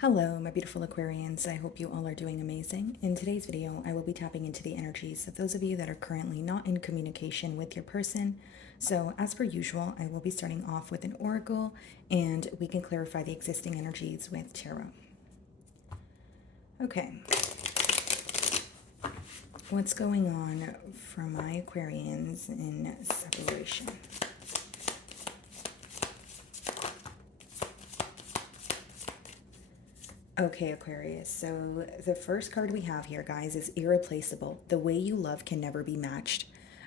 Hello, my beautiful Aquarians. I hope you all are doing amazing. In today's video, I will be tapping into the energies of those of you that are currently not in communication with your person. So, as per usual, I will be starting off with an oracle and we can clarify the existing energies with tarot. Okay. What's going on for my Aquarians in separation? Okay, Aquarius, so the first card we have here, guys, is irreplaceable. The way you love can never be matched.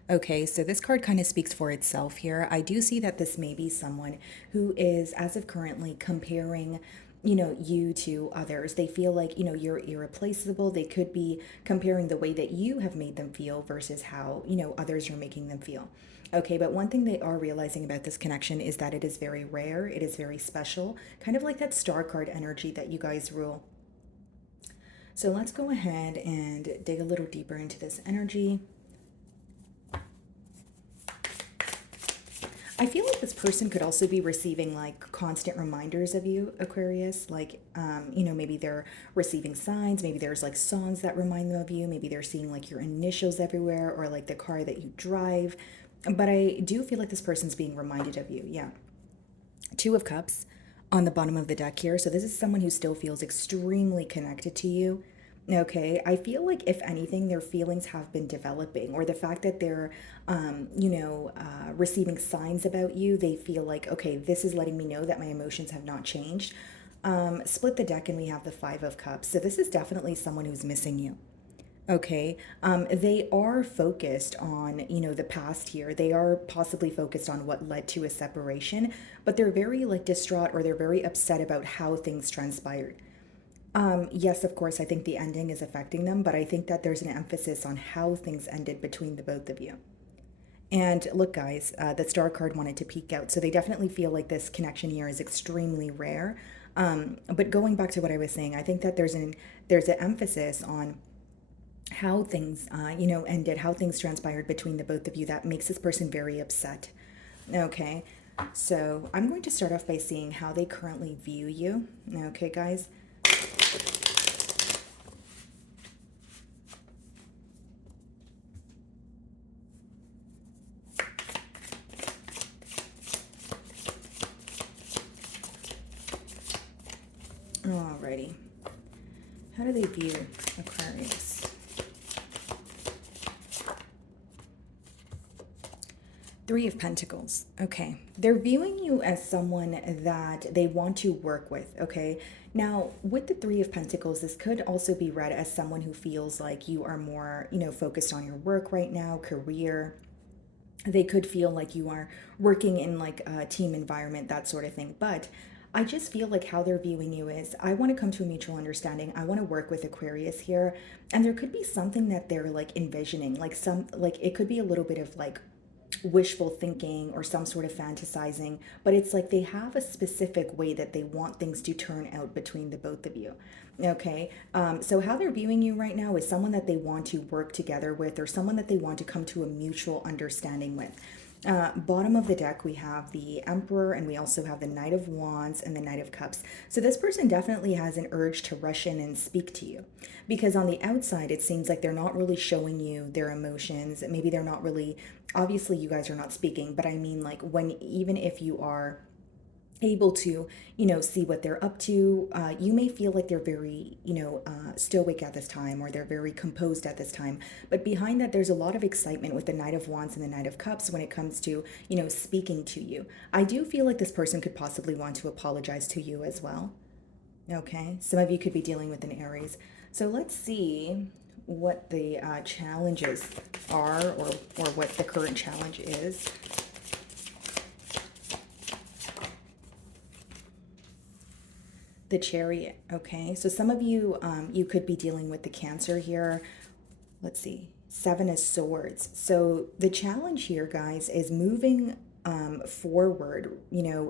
Okay, so this card kind of speaks for itself here. I do see that this may be someone who is, as of currently, comparing, you to others. They feel like, you're irreplaceable. They could be comparing the way that you have made them feel versus how, others are making them feel. Okay, but one thing they are realizing about this connection is that it is very rare, it is very special, kind of like that star card energy that you guys rule. So let's go ahead and dig a little deeper into this energy. I feel like this person could also be receiving like constant reminders of you, Aquarius. Like, maybe they're receiving signs. Maybe there's like songs that remind them of you. Maybe they're seeing like your initials everywhere or like the car that you drive. But I do feel like this person's being reminded of you. Yeah. Two of Cups on the bottom of the deck here. So this is someone who still feels extremely connected to you. Okay, I feel like if anything, their feelings have been developing, or the fact that they're, receiving signs about you, they feel like, okay, this is letting me know that my emotions have not changed. Split the deck, and we have the Five of Cups. So this is definitely someone who's missing you. Okay. They are focused on, the past here. They are possibly focused on what led to a separation, but they're very like distraught or they're very upset about how things transpired. Yes, of course, I think the ending is affecting them, but I think that there's an emphasis on how things ended between the both of you. And look, guys, the star card wanted to peek out. So they definitely feel like this connection here is extremely rare. But going back to what I was saying, I think that there's an emphasis on how things ended, how things transpired between the both of you that makes this person very upset. Okay, so I'm going to start off by seeing how they currently view you. Okay, guys. Alrighty, how do they view Aquarius? Three of Pentacles. Okay. They're viewing you as someone that they want to work with. Okay. Now, with the Three of Pentacles, this could also be read as someone who feels like you are more, focused on your work right now, career. They could feel like you are working in like a team environment, that sort of thing. But I just feel like how they're viewing you is I want to come to a mutual understanding. I want to work with Aquarius here. And there could be something that they're like envisioning, like it could be a little bit of like wishful thinking or some sort of fantasizing, but it's like they have a specific way that they want things to turn out between the both of you. Okay, so how they're viewing you right now is someone that they want to work together with or someone that they want to come to a mutual understanding with. Bottom of the deck, we have the Emperor and we also have the Knight of Wands and the Knight of Cups. So this person definitely has an urge to rush in and speak to you because on the outside, it seems like they're not really showing you their emotions. Maybe they're not really, obviously, you guys are not speaking, but I mean, like, even if you are able to see what they're up to, you may feel like they're very stoic at this time or they're very composed at this time, but behind that there's a lot of excitement with the Knight of Wands and the Knight of Cups when it comes to speaking to you. I do feel like this person could possibly want to apologize to you as well. Okay, some of you could be dealing with an Aries. So let's see what the challenges are, or what the current challenge is. The Chariot. Okay, so some of you, you could be dealing with the Cancer here. Let's see, Seven of Swords. So the challenge here, guys, is moving forward,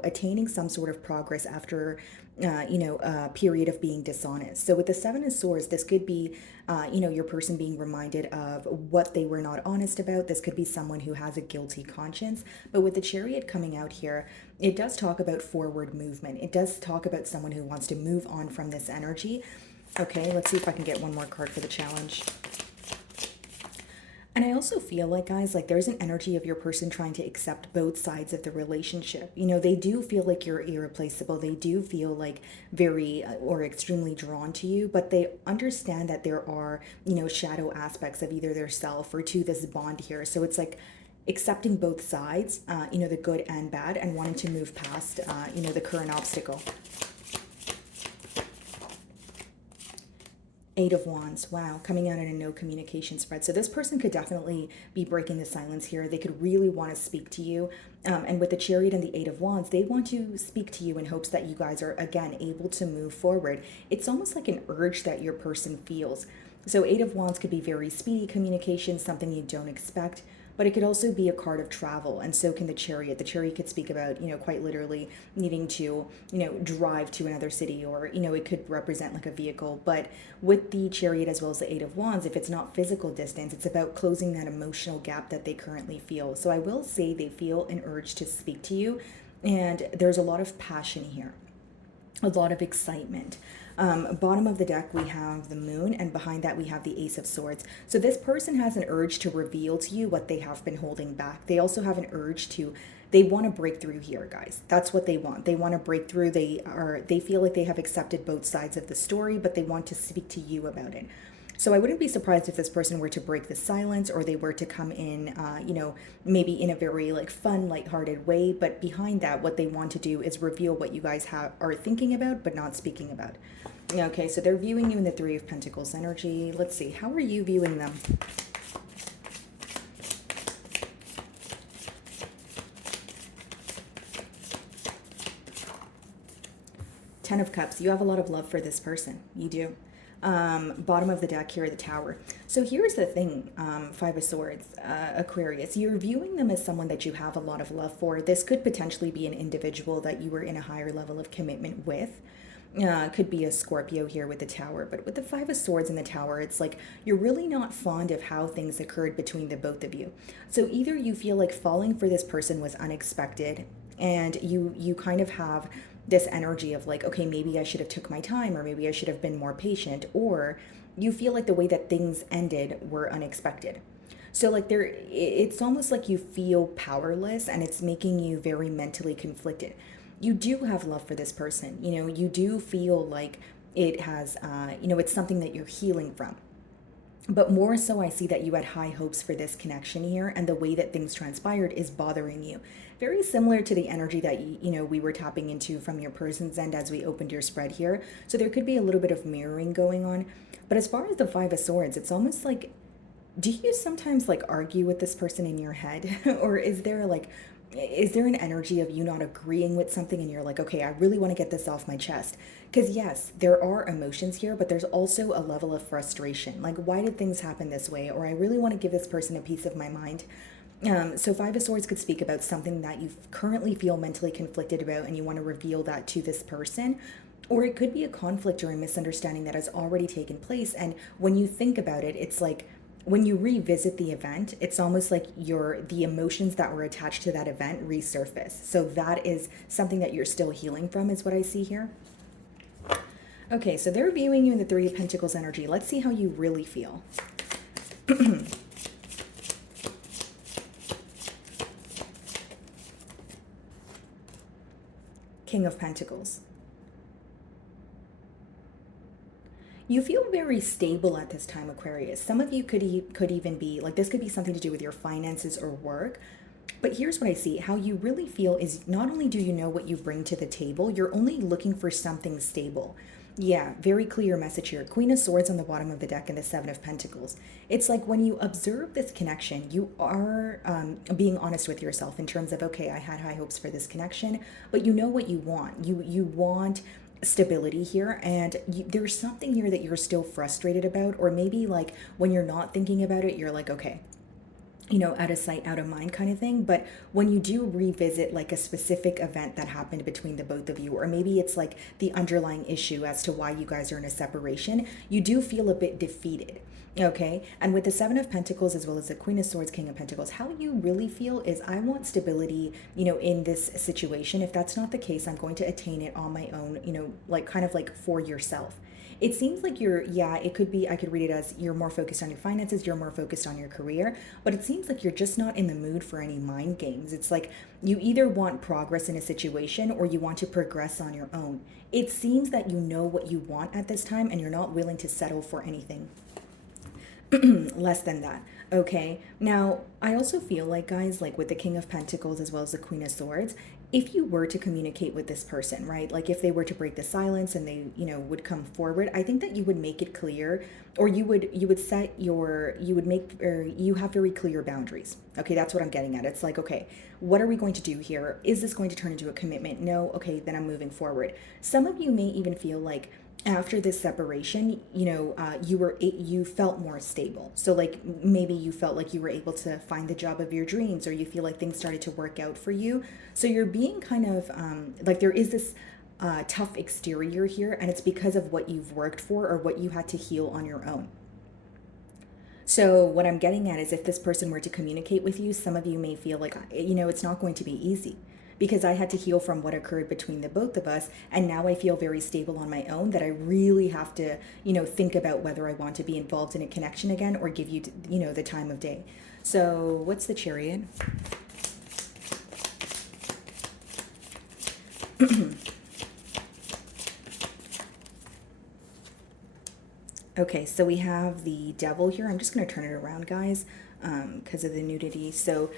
attaining some sort of progress after, a period of being dishonest. So with the Seven of Swords, this could be, your person being reminded of what they were not honest about. This could be someone who has a guilty conscience. But with the Chariot coming out here, it does talk about forward movement. It does talk about someone who wants to move on from this energy. Okay, let's see if I can get one more card for the challenge. And I also feel like, guys, like there's an energy of your person trying to accept both sides of the relationship. They do feel like you're irreplaceable. They do feel like very or extremely drawn to you, but they understand that there are, shadow aspects of either their self or to this bond here. So it's like accepting both sides, the good and bad, and wanting to move past, the current obstacle. Eight of Wands. Wow, coming out in a no communication spread. So this person could definitely be breaking the silence here. They could really want to speak to you. And with the Chariot and the Eight of Wands, they want to speak to you in hopes that you guys are, again, able to move forward. It's almost like an urge that your person feels. So Eight of Wands could be very speedy communication, something you don't expect. But it could also be a card of travel, and so can the Chariot. The Chariot could speak about, quite literally needing to, drive to another city, or, it could represent like a vehicle. But with the Chariot as well as the Eight of Wands, if it's not physical distance, it's about closing that emotional gap that they currently feel. So I will say they feel an urge to speak to you, and there's a lot of passion here, a lot of excitement. Bottom of the deck, we have the Moon, and behind that we have the Ace of Swords. So this person has an urge to reveal to you what they have been holding back. They also have an urge to, they want to break through here, guys. That's what they want. They want to break through. They feel like they have accepted both sides of the story, but they want to speak to you about it. So I wouldn't be surprised if this person were to break the silence, or they were to come in, maybe in a very like fun, lighthearted way. But behind that, what they want to do is reveal what you guys are thinking about, but not speaking about. Okay, so they're viewing you in the Three of Pentacles energy. Let's see, how are you viewing them? Ten of Cups. You have a lot of love for this person. You do. Bottom of the deck here, the Tower. So here's the thing, Five of Swords, Aquarius. You're viewing them as someone that you have a lot of love for. This could potentially be an individual that you were in a higher level of commitment with. Could be a Scorpio here with the Tower, but with the Five of Swords in the Tower, it's like you're really not fond of how things occurred between the both of you. So either you feel like falling for this person was unexpected, and you kind of have this energy of like, okay, maybe I should have took my time, or maybe I should have been more patient, or you feel like the way that things ended were unexpected. So like it's almost like you feel powerless, and it's making you very mentally conflicted. You do have love for this person. You do feel like it has, it's something that you're healing from. But more so, I see that you had high hopes for this connection here, and the way that things transpired is bothering you. Very similar to the energy that, we were tapping into from your person's end as we opened your spread here. So there could be a little bit of mirroring going on. But as far as the Five of Swords, it's almost like, do you sometimes like argue with this person in your head? Or is there an energy of you not agreeing with something, and you're like, okay, I really want to get this off my chest? Because yes, there are emotions here, but there's also a level of frustration. Like, why did things happen this way? Or I really want to give this person a piece of my mind. So Five of Swords could speak about something that you currently feel mentally conflicted about, and you want to reveal that to this person. Or it could be a conflict or a misunderstanding that has already taken place. And when you think about it, it's like, when you revisit the event, it's almost like the emotions that were attached to that event resurface. So that is something that you're still healing from, is what I see here. Okay, so they're viewing you in the Three of Pentacles energy. Let's see how you really feel. King of Pentacles. You feel very stable at this time, Aquarius. Some of you could even be, like, this could be something to do with your finances or work. But here's what I see. How you really feel is, not only do you know what you bring to the table, you're only looking for something stable. Yeah, very clear message here. Queen of Swords on the bottom of the deck and the Seven of Pentacles. It's like when you observe this connection, you are being honest with yourself in terms of, okay, I had high hopes for this connection, but you know what you want. You want stability here, and there's something here that you're still frustrated about, or maybe like when you're not thinking about it, you're like, okay, out of sight, out of mind kind of thing. But when you do revisit like a specific event that happened between the both of you, or maybe it's like the underlying issue as to why you guys are in a separation, you do feel a bit defeated. Okay. And with the Seven of Pentacles as well as the Queen of Swords, King of Pentacles, how you really feel is I want stability, in this situation. If that's not the case, I'm going to attain it on my own, like kind of like for yourself. It seems like it could be, I could read it as you're more focused on your finances, you're more focused on your career, but it seems like you're just not in the mood for any mind games. It's like you either want progress in a situation or you want to progress on your own. It seems that you know what you want at this time and you're not willing to settle for anything less than that. Okay. Now, I also feel like, guys, like with the King of Pentacles as well as the Queen of Swords, if you were to communicate with this person, right? Like if they were to break the silence and they, would come forward, I think that you would make it clear, or you would set your you would make or you have very clear boundaries. Okay, that's what I'm getting at. It's like, okay, what are we going to do here? Is this going to turn into a commitment? No. Okay, then I'm moving forward. Some of you may even feel like after this separation, you felt more stable. So like maybe you felt like you were able to find the job of your dreams, or you feel like things started to work out for you. So you're being kind of like there is this tough exterior here, and it's because of what you've worked for or what you had to heal on your own. So what I'm getting at is if this person were to communicate with you, some of you may feel like, it's not going to be easy because I had to heal from what occurred between the both of us. And now I feel very stable on my own that I really have to, think about whether I want to be involved in a connection again or give you, the time of day. So what's the Chariot? Okay, so we have the Devil here. I'm just going to turn it around, guys, because of the nudity. So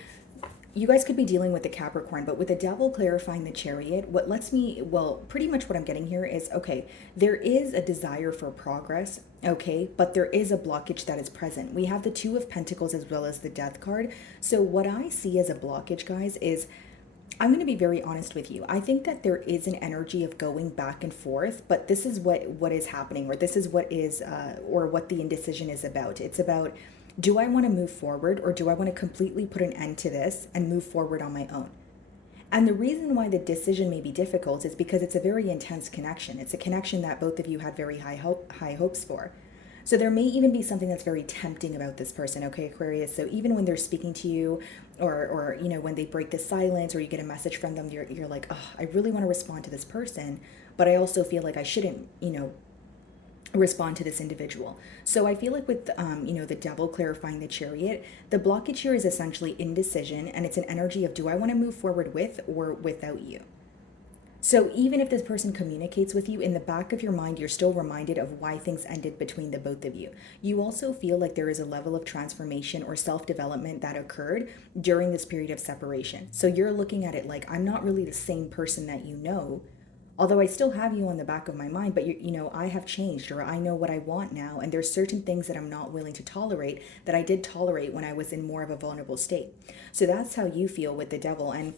you guys could be dealing with the Capricorn, but with the Devil clarifying the Chariot, pretty much what I'm getting here is, okay, there is a desire for progress, okay, but there is a blockage that is present. We have the Two of Pentacles as well as the Death card. So what I see as a blockage, guys, is I'm going to be very honest with you. I think that there is an energy of going back and forth, but this is what is happening, or this is what is, or what the indecision is about. It's about, do I want to move forward, or do I want to completely put an end to this and move forward on my own? And the reason why the decision may be difficult is because it's a very intense connection. It's a connection that both of you had very high hopes for. So there may even be something that's very tempting about this person, okay, Aquarius? So even when they're speaking to you, or when they break the silence, or you get a message from them, you're like, oh, I really want to respond to this person, but I also feel like I shouldn't, respond to this individual. So I feel like with the Devil clarifying the Chariot, the blockage here is essentially indecision, and it's an energy of, do I want to move forward with or without you? So even if this person communicates with you, in the back of your mind, you're still reminded of why things ended between the both of you. You also feel like there is a level of transformation or self-development that occurred during this period of separation. So you're looking at it like, I'm not really the same person that you know, although I still have you on the back of my mind, but I have changed, or I know what I want now, and there's certain things that I'm not willing to tolerate that I did tolerate when I was in more of a vulnerable state. So that's how you feel with the Devil. And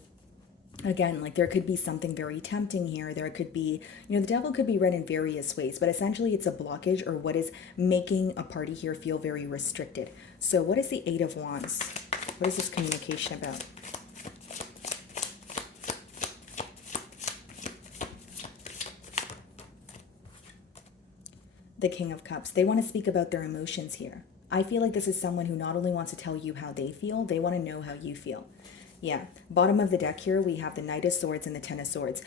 again, like there could be something very tempting here. There could be, the Devil could be read in various ways, but essentially it's a blockage, or what is making a party here feel very restricted. So what is the Eight of Wands? What is this communication about? The King of Cups. They want to speak about their emotions here. I feel like this is someone who not only wants to tell you how they feel, they want to know how you feel. Yeah, bottom of the deck here, we have the Knight of Swords and the Ten of Swords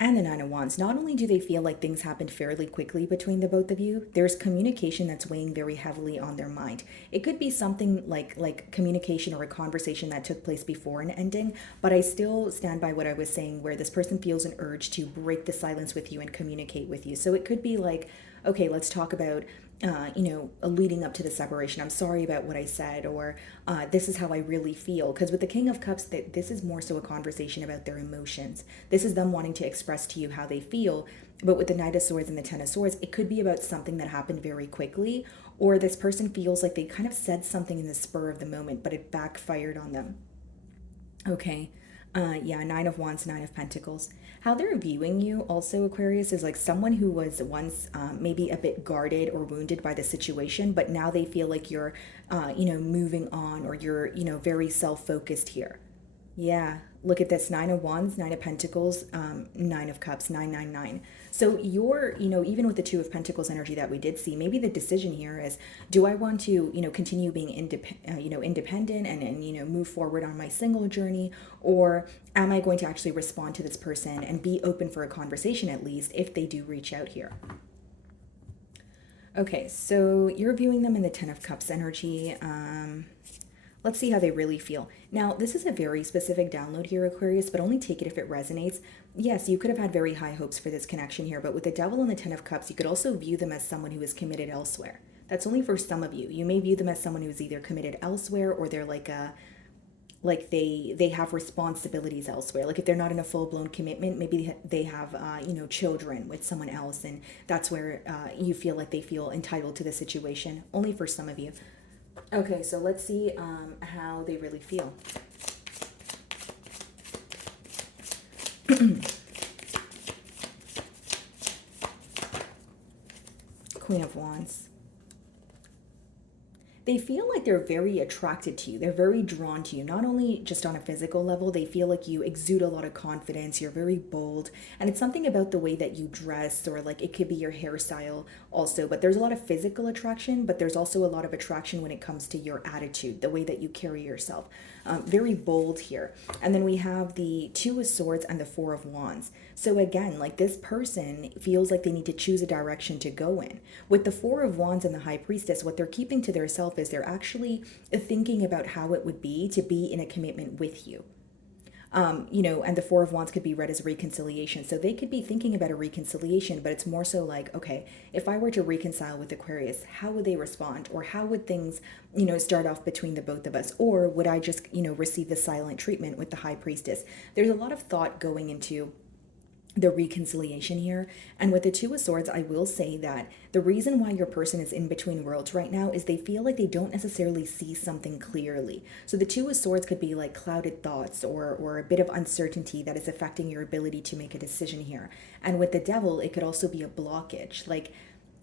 and the Nine of Wands. Not only do they feel like things happened fairly quickly between the both of you, there's communication that's weighing very heavily on their mind. It could be something like communication or a conversation that took place before an ending, but I still stand by what I was saying, where this person feels an urge to break the silence with you and communicate with you. So it could be like, okay, let's talk about leading up to the separation. I'm sorry about what I said, or this is how I really feel. Because with the King of Cups, this is more so a conversation about their emotions. This is them wanting to express to you how they feel. But with the Knight of Swords and the Ten of Swords, it could be about something that happened very quickly, or this person feels like they kind of said something in the spur of the moment, but it backfired on them. Okay. Yeah, Nine of Wands, Nine of Pentacles. How they're viewing you also, Aquarius, is like someone who was once maybe a bit guarded or wounded by the situation, but now they feel like you're, moving on, or you're, very self-focused here. Yeah, look at this: Nine of Wands, Nine of Pentacles, Nine of Cups, 999. So you're, even with the Two of Pentacles energy that we did see, maybe the decision here is, do I want to, continue being independent and move forward on my single journey, or am I going to actually respond to this person and be open for a conversation at least if they do reach out here? Okay, so you're viewing them in the Ten of Cups energy. Let's see how they really feel. Now, this is a very specific download here, Aquarius, but only take it if it resonates. Yes, you could have had very high hopes for this connection here, but with the Devil and the Ten of Cups, you could also view them as someone who is committed elsewhere. That's only for some of you. You may view them as someone who's either committed elsewhere, or they're like they have responsibilities elsewhere. Like if they're not in a full-blown commitment, maybe they have children with someone else, and that's where you feel like they feel entitled to the situation. Only for some of you. Okay, so let's see how they really feel. Queen of Wands. They feel like they're very attracted to you. They're very drawn to you, not only just on a physical level. They feel like you exude a lot of confidence. You're very bold. And it's something about the way that you dress, or like it could be your hairstyle also. But there's a lot of physical attraction, but there's also a lot of attraction when it comes to your attitude, the way that you carry yourself. Very bold here. And then we have the Two of Swords and the Four of Wands. So again, like this person feels like they need to choose a direction to go in. With the Four of Wands and the High Priestess, what they're keeping to themselves is they're actually thinking about how it would be to be in a commitment with you. And the Four of Wands could be read as a reconciliation. So they could be thinking about a reconciliation, but it's more so like, okay, if I were to reconcile with Aquarius, how would they respond? Or how would things, start off between the both of us? Or would I just, receive the silent treatment with the High Priestess? There's a lot of thought going into the reconciliation here. And with the Two of Swords, I will say that the reason why your person is in between worlds right now is they feel like they don't necessarily see something clearly. So the Two of Swords could be like clouded thoughts, or a bit of uncertainty that is affecting your ability to make a decision here. And with the Devil, it could also be a blockage. Like,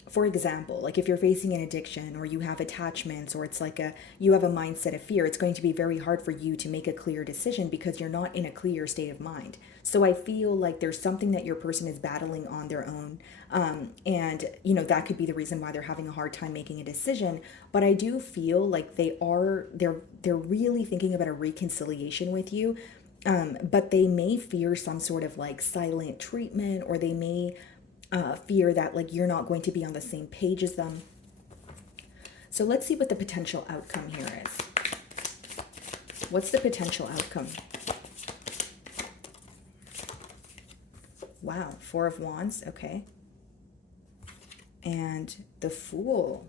for example, like if you're facing an addiction, or you have attachments, or it's like you have a mindset of fear, it's going to be very hard for you to make a clear decision because you're not in a clear state of mind. So I feel like there's something that your person is battling on their own. And that could be the reason why they're having a hard time making a decision. But I do feel like they're really thinking about a reconciliation with you. But they may fear some sort of like silent treatment, or they may fear that like you're not going to be on the same page as them. So let's see what the potential outcome here is. What's the potential outcome? Wow, Four of Wands, okay. And the Fool.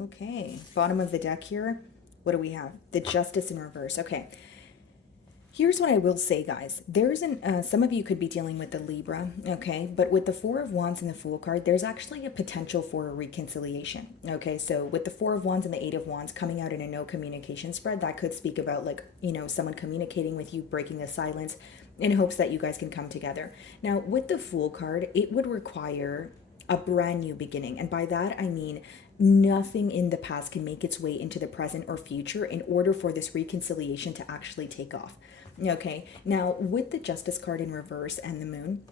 Okay, bottom of the deck here. What do we have? The Justice in reverse. Okay. Here's what I will say, guys. There's some of you could be dealing with the Libra, okay? But with the Four of Wands and the Fool card, there's actually a potential for a reconciliation, okay? So with the Four of Wands and the Eight of Wands coming out in a no communication spread, that could speak about like, someone communicating with you, breaking the silence in hopes that you guys can come together. Now, with the Fool card, it would require a brand new beginning. And by that, I mean nothing in the past can make its way into the present or future in order for this reconciliation to actually take off. Okay, now with the Justice card in reverse and the Moon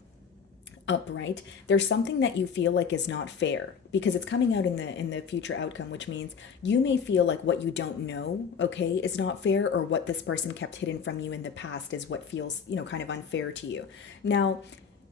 upright, there's something that you feel like is not fair because it's coming out in the future outcome, which means you may feel like what you don't know, okay, is not fair, or what this person kept hidden from you in the past is what feels, kind of unfair to you. Now,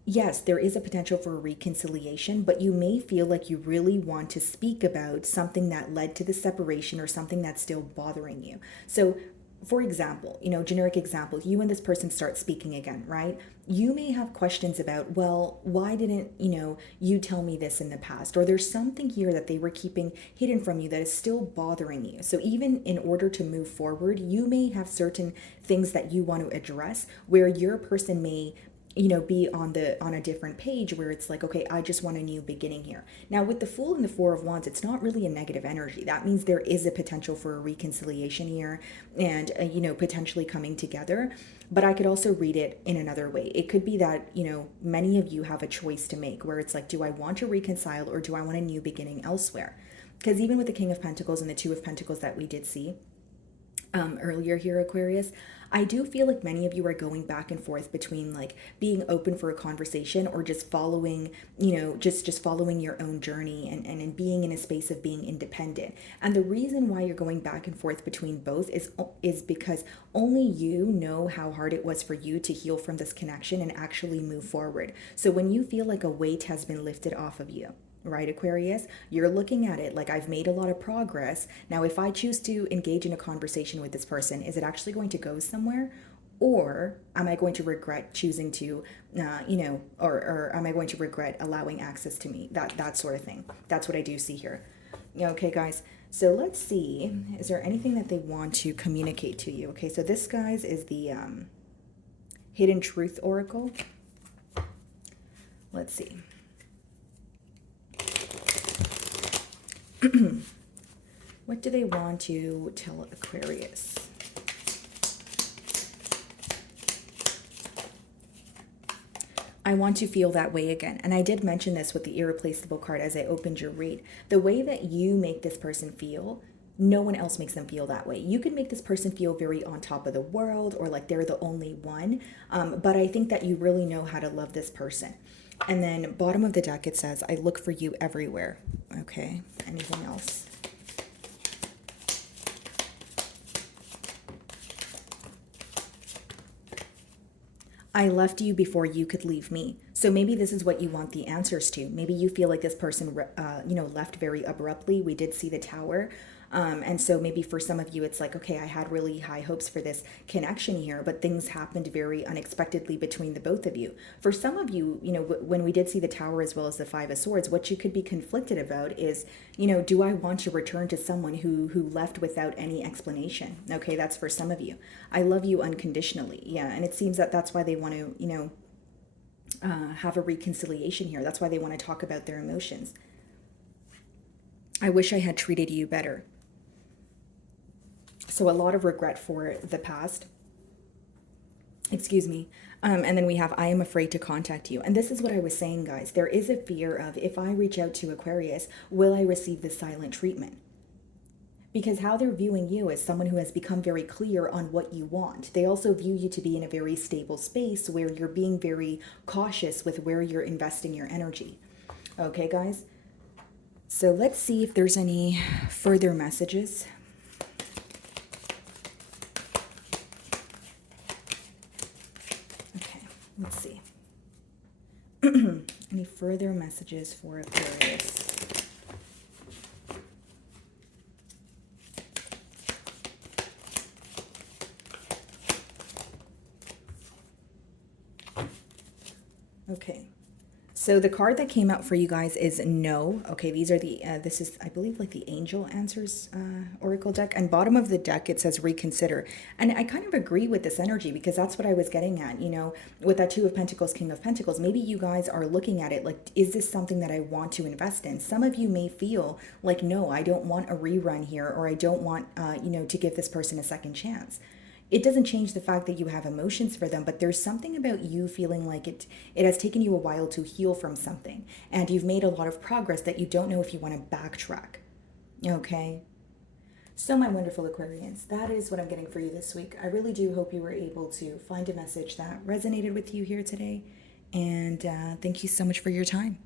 yes, there is a potential for a reconciliation, but you may feel like you really want to speak about something that led to the separation, or something that's still bothering you. So for example, generic example, you and this person start speaking again, right? You may have questions about, well, why didn't, you tell me this in the past? Or there's something here that they were keeping hidden from you that is still bothering you. So even in order to move forward, you may have certain things that you want to address where your person may be on a different page where it's like, okay, I just want a new beginning here. Now with the Fool and the Four of Wands, it's not really a negative energy. That means there is a potential for a reconciliation here, and potentially coming together. But I could also read it in another way. It could be that many of you have a choice to make, where it's like, do I want to reconcile, or do I want a new beginning elsewhere? Because even with the King of Pentacles and the Two of Pentacles that we did see earlier here, Aquarius, I do feel like many of you are going back and forth between like being open for a conversation, or just following, just following your own journey, and being in a space of being independent. And the reason why you're going back and forth between both is because only you know how hard it was for you to heal from this connection and actually move forward. So when you feel like a weight has been lifted off of you, right, Aquarius, you're looking at it like, I've made a lot of progress. Now, if I choose to engage in a conversation with this person, is it actually going to go somewhere? Or am I going to regret choosing to, or am I going to regret allowing access to me? That sort of thing. That's what I do see here. Okay, guys. So let's see. Is there anything that they want to communicate to you? Okay, so this, guys, is the Hidden Truth Oracle. Let's see. What do they want to tell Aquarius? I want to feel that way again. And I did mention this with the Irreplaceable card as I opened your read. The way that you make this person feel, no one else makes them feel that way. You can make this person feel very on top of the world, or like they're the only one. But I think that you really know how to love this person. And then bottom of the deck, it says, I look for you everywhere. Okay, anything else? I left you before you could leave me. So maybe this is what you want the answers to. Maybe you feel like this person, left very abruptly. We did see the Tower. And so maybe for some of you, it's like, okay, I had really high hopes for this connection here, but things happened very unexpectedly between the both of you. For some of you, when we did see the Tower as well as the Five of Swords, what you could be conflicted about is, do I want to return to someone who left without any explanation? Okay, that's for some of you. I love you unconditionally. Yeah, and it seems that that's why they want to, have a reconciliation here. That's why they want to talk about their emotions. I wish I had treated you better. So a lot of regret for the past. Excuse me. And then we have, I am afraid to contact you. And this is what I was saying, guys. There is a fear of, if I reach out to Aquarius, will I receive the silent treatment? Because how they're viewing you is someone who has become very clear on what you want. They also view you to be in a very stable space where you're being very cautious with where you're investing your energy. Okay, guys? So let's see if there's any further messages. Okay, let's see. Any further messages for Aquarius? Okay. So the card that came out for you guys is No. Okay, these are the, this is, I believe, like the Angel Answers Oracle deck. And bottom of the deck, it says Reconsider. And I kind of agree with this energy, because that's what I was getting at, with that Two of Pentacles, King of Pentacles. Maybe you guys are looking at it like, is this something that I want to invest in? Some of you may feel like, no, I don't want a rerun here, or I don't want, to give this person a second chance. It doesn't change the fact that you have emotions for them, but there's something about you feeling like it has taken you a while to heal from something, and you've made a lot of progress that you don't know if you want to backtrack. Okay? So my wonderful Aquarians, that is what I'm getting for you this week. I really do hope you were able to find a message that resonated with you here today, and thank you so much for your time.